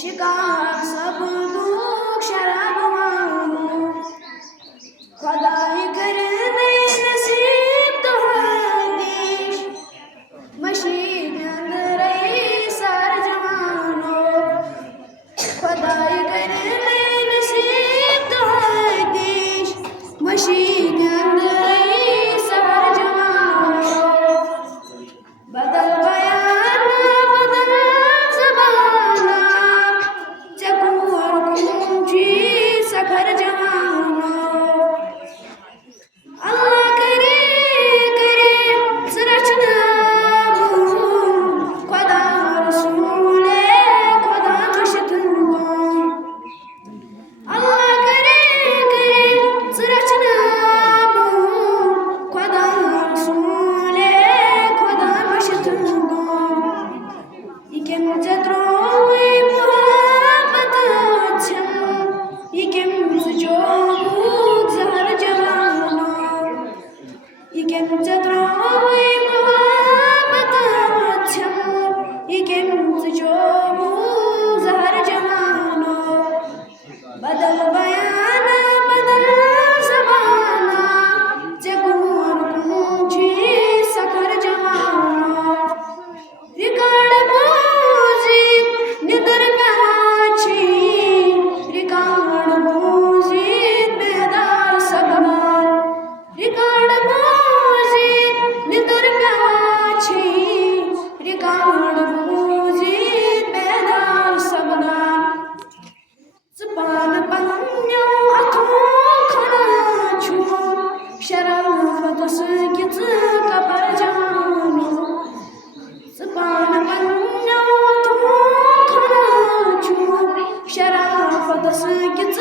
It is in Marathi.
शिकार सब दुख शराब मानो खुदाई कर दे नसीब तो देश मशीद अंदर सार जवानो खुदाई कर दे नसीब तो देश मशीद अंदर सार जवानो बदल सखर जवानो अल्लाह करे सरचना खुदा रसूले खुदा मशतूबो अल्लाह करे सरचना खुदा रसूले खुदा मशतूबो इकेम जत्रो बदल बयाना बदल ज़बाना जगूर पूछी सखर जवानो रिकॉर्ड म्यूजिक निदर गाची रिकॉर्ड म्यूजिक बेदार सबना रिकॉर्ड म्यूजिक निदर गाची रिकॉर्ड म्यूजिक बेदार सबना ज़बान पन्यो अथो खना छु शराफत सकित कबर जानो ज़बान पन्यो अथो खना छु शराफत सकित